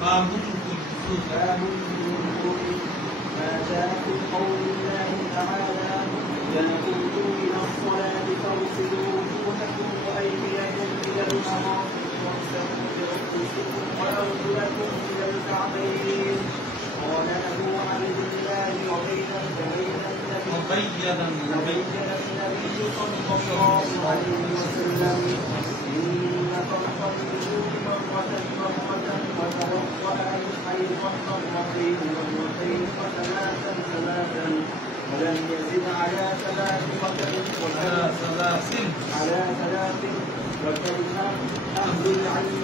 باب ما جاء في قول الله تعالى ينقلوا من الصلاة فاغسلوا وجوهكم وأيديكم إلى المرافق وامسحوا برؤوسكم وأرجلكم إلى الكعبين قال له عبد الله وبين النبي صلى الله عليه وسلم إن فرق الوجوه مرة وتوضأ أيضا مرتين وثلاثا ولم يزد على ثلاث وكره أهل العلم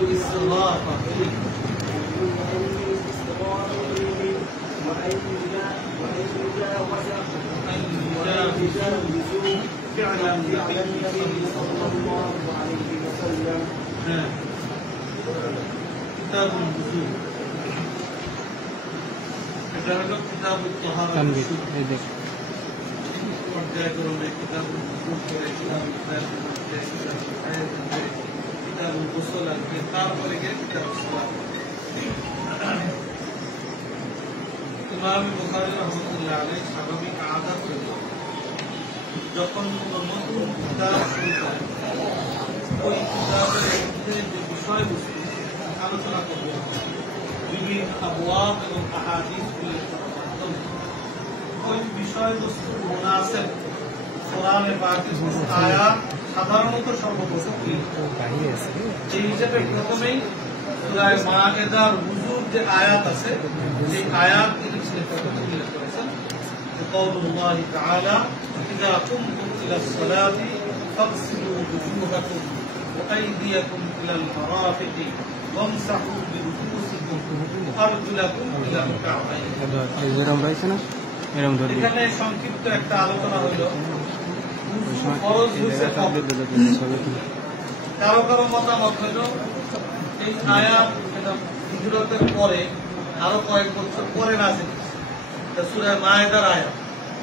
الاستغاثة وأن يجاوزوا فعلا النبي صلى الله عليه وسلم. كتاب الوضوء كتاب الطهارة كتاب الغسل كتاب الصلاة. ইমাম বুখারী রাহমাতুল্লাহ আলাইহি স্বাভাবিক আদত হলো যখন কোনো নতুন কিতাব শুরু হয় ওই কিতাবের মধ্যে যে বিষয়বস্তু আলোচনা করবে বিভিন্ন আবওয়াব এবং আহাদিসগুলির মাধ্যমে ওই বিষয়বস্তু মুনাসিব কোরআনে পাকের আয়াত সাধারণত সর্বপ্রথম এই হিসেবে প্রথমেই সূরা মায়েদার হুজুর যে আয়াত আছে সেই আয়াত তিনি উল্লেখ করেছেন قول تعالى إذا قمتم إلى الصلاة فاغسلوا وجوهكم وأيديكم إلى المرافق وامسحوا برؤوسكم وأرجلكم إلى الكعبين. এখানে সংক্ষিপ্ত একটা আলোচনা হইল ফরজ হইছে কারো কারো মতামত হইল এই আয়াত হিজরতের পরে আরো কয়েক বছর পরে নাযিল সূরা মায়েদার আয়াত।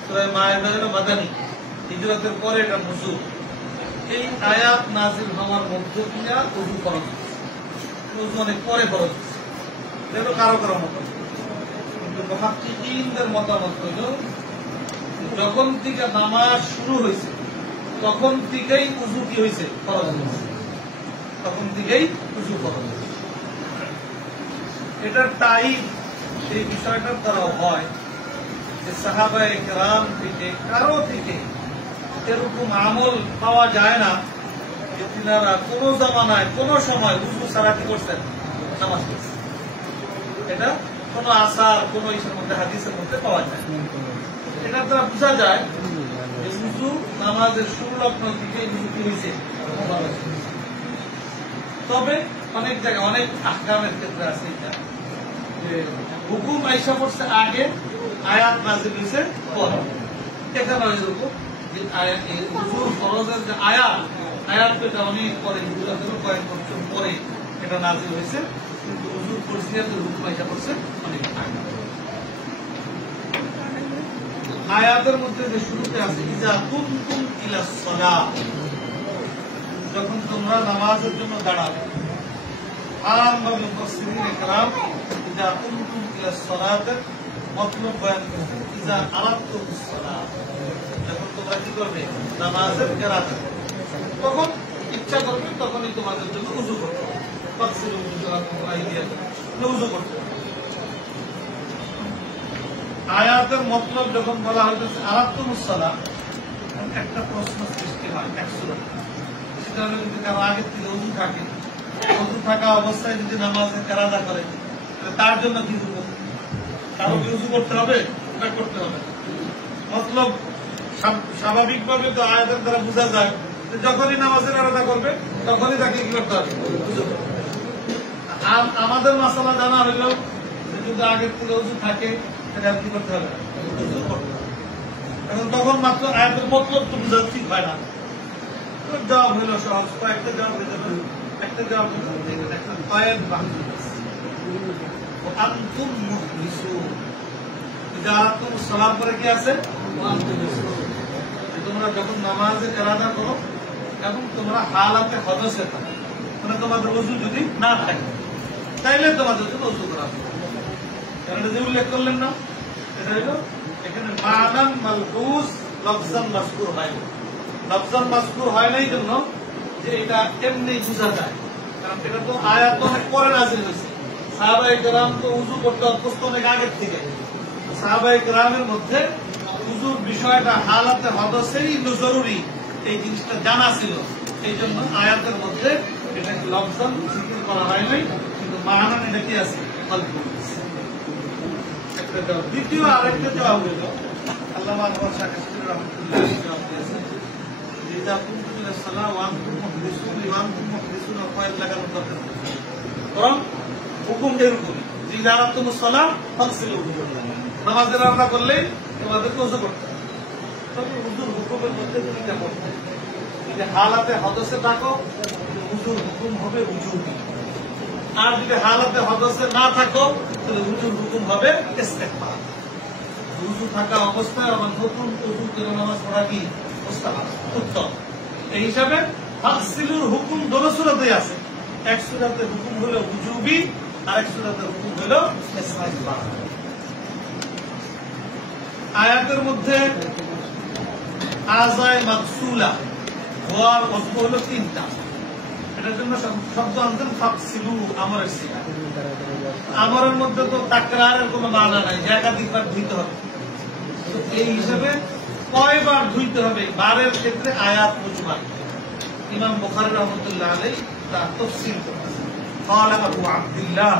সূরা মায়েদা হলো মাদানী, হিজরতের পরে এটা নজুল। এই আয়াত নাযিল হওয়ার মধ্য দিয়ে ওযু ফরজ, ওযু অনেক পরে ফরজ, এটা কারো কারো মতামত। কিন্তু মুহাক্কিকিনদের মতামত হইল যখন থেকে নামাজ শুরু হয়েছে তখন থেকেই ওযু কি হয়েছে, ফরজ হয়েছে, তখন থেকেই ওযু ফরজ হয়েছে। এটার তাইদ এই বিষয়টার দ্বারা হয় যে সাহাবায়ে কেরাম থেকে কারো থেকে এরকম আমল পাওয়া যায় না যে তিনারা কোনো জামানায় কোনো সময় ওযু ছাড়া কি করছেন, নামাজ পড়ছেন। এটা কোনো আসার কোনো ইসের মধ্যে হাদিসের মধ্যে পাওয়া যায়। এটার দ্বারা বোঝা যায় যে ওযু নামাজের সংলগ্ন দিকে ওযু কি হয়েছে। তবে অনেক জায়গায় অনেক আহকামের ক্ষেত্রে আছে এটা যে হুকুম আইসা পড়ছে আগে, আয়াত নাযিল হয়েছে পরে। এখানে এরকম যে ওযুর ফরজের যে আয়াত এটা অনেক পরে, হিজরতের কয়েক বছর পরে এটা নাযিল হয়েছে, কিন্তু ওযুর ফরজিয়াতের হুকুম আইসা পড়ছে অনেক আগে। আয়াতের মধ্যে যে শুরুতে আছে ইযা কুমতুম ইলাস সালাহ, যখন তোমরা নামাজের জন্য দাঁড়াবে। আমভাবে মুফাসসিরিন ইকরাম ইযা কুমতুম ইলাস সালাতের মতলব বয়ান করেছেন ইযা আরাদতুমুস সালাত, যখন তোমরা কি করবে, নামাজের কেরাত, তখন ইচ্ছা করবে তখনই তোমাদের জন্য ওযু করতে হবে। ফাগসিলু ওযুহাকুম ওয়া আইদিয়াকুম, ওযু করতে হবে। আয়াতের মতলব যখন বলা হয়েছে আরাদতুমুস সালাত, একটা প্রশ্ন সৃষ্টি হয় এক সূরাতে, সেটা হলো যদি কারো আগের থেকে ওযু থাকে, ওযু থাকা অবস্থায় যদি নামাজে কেরাদা করে তার জন্য কি করবে, কারো কি ওযু করতে হবে, এটা করতে হবে। মতলব স্বাভাবিকভাবে তো আয়াতের দ্বারা বোঝা যায় যে যখনই নামাজের কেরাদা করবে তখনই তাকে কি করতে হবে, ওযু করতে হবে। আমাদের মাসালা জানা হইল যে যদি আগের থেকে ওযু থাকে সেটা কি করতে হবে, ওযু করতে হবে। এখন তখন মাত্র আয়াতের মতলব তো বোঝা ঠিক হয় না। জবাব হইল সহজ, কয়েকটা জবাব হয়ে যাবে। একটা জবাব একটা আয়াত বাকি আনতুম মুখলিসুন, যারা তুমি সালাত পরে কি আছে, তোমরা যখন নামাজে ইরাদা করো এবং তোমরা হালাতে হদসে থাকো, মানে তোমাদের ওযু যদি না থাকে তাইলে তোমাদের জন্য ওযু করা হবে। কারণ এটা যে উল্লেখ করলেন না, এটা হলো এখানে মানান মালবুস লফজান মাযকুর হয় না। লফজান মাযকুর হয় না এই জন্য যে এটা এমনি বুঝা যায়, কারণ এটা তো আয়াত অনেক পরে নাযিল হয়েছে। সাহাবায়ে কেরাম তো উযু করতে অভ্যস্ত অনেক আগের থেকে। সাহাবায়ে কেরামের মধ্যে উযুর বিষয়টা হালাতে হদসেই জরুরি, এই জিনিসটা জানা ছিল। এই জন্য আয়াতের মধ্যে এটাকে লফজান জিকির করা হয় নাই, কিন্তু মানান এটা কি আছে মালবুস। একটা জবাব। দ্বিতীয় আরেকটা জবাব হলো আল্লামা আনোয়ার শাহ কাশমির রাহমাতুল্লাহ জবাব দিয়েছেন যে ইযা কুনতুম ইলা সালাহ ওয়া আনতুম মুহদিসুন কয়েদ লাগানোর দরকার নেই, বরং হুকুম এরকম যে ইযা আরাদতুমুস সালাহ ফাগসিলু উজুহাকুম, নামাজের আরম্ভ করলেই তোমাদেরকে ওযু করতে হবে। তবে উযুর হুকুমের মধ্যে দুইটা কথা, যদি হালাতে হদসে থাকো উযুর হুকুম হবে উজুবি, আর যদি হালাতে হদসে না থাকো তাহলে উযুর হুকুম হবে ইস্তেগফার। উযু থাকা অবস্থায় আমার নতুন উযু করে নামাজ পড়া কি মুস্তাহাব, উত্তম। এই হিসাবে ফাগসিলুর হুকুম দুটো সূরাতেই আছে। এক সূরাতে হুকুম হলো উজুবি, আর এক সূরাতে হুকুম হলো ইস্তেগফার। আয়াতের মধ্যে আযায়ে মাগসুলা হওয়ার অর্থ হলো তিনটা। এটার জন্য শব্দ আনতেন ফাগসিলু, আমরের সিগা। আমরের মধ্যে তো তাকরারের কোনো মানা নাই, একাধিকবার ধুইতে হবে। তো এই হিসাবে কয়বার ধুইতে হবে বারের ক্ষেত্রে আয়াত মুজমাল। ইমাম বুখারী রাহমাতুল্লাহ আলাইহি তার তাফসীর করেছেন। قال أبو عبد الله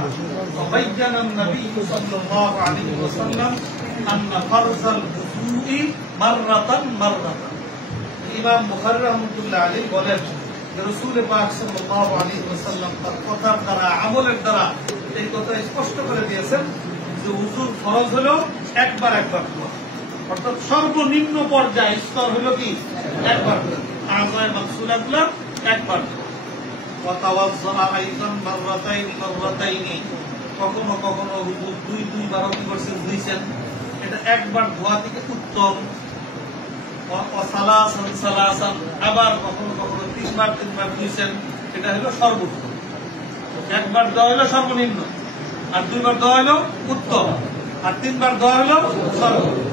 وبين النبي صلى الله عليه وسلم أن فرض الوضوء مرة مرة। ইমাম বুখারী রাহমাতুল্লাহ আলাইহি বলেন যে রাসূল পাক সাল্লাল্লাহু আলাইহি ওয়াসাল্লাম তার কথার দ্বারা আমলের দ্বারা এই কথা স্পষ্ট করে দিয়েছেন যে ওযুর ফরজ হলো একবার একবার ধোয়া, অর্থাৎ সর্বনিম্ন পর্যায়ে স্তর হলো কি একবার ধোয়া, আযায়ে মাগসুলাগুলো একবার ধোয়া। ওয়া তাওয়াজ্জা আইযান মাররাতাইনি, কখনো কখনো হুজুর দুইবার কি করছেন ধুইছেন, এটা একবার ধোয়া থেকে উত্তম। সালাসান, আবার কখনো কখনো তিনবার ধুইছেন, এটা হলো সর্বোত্তম। একবার দেওয়া হলো সর্বনিম্ন, আর দুইবার দেওয়া হলো উত্তম, আর তিনবার দেওয়া হলো সর্বোত্তম।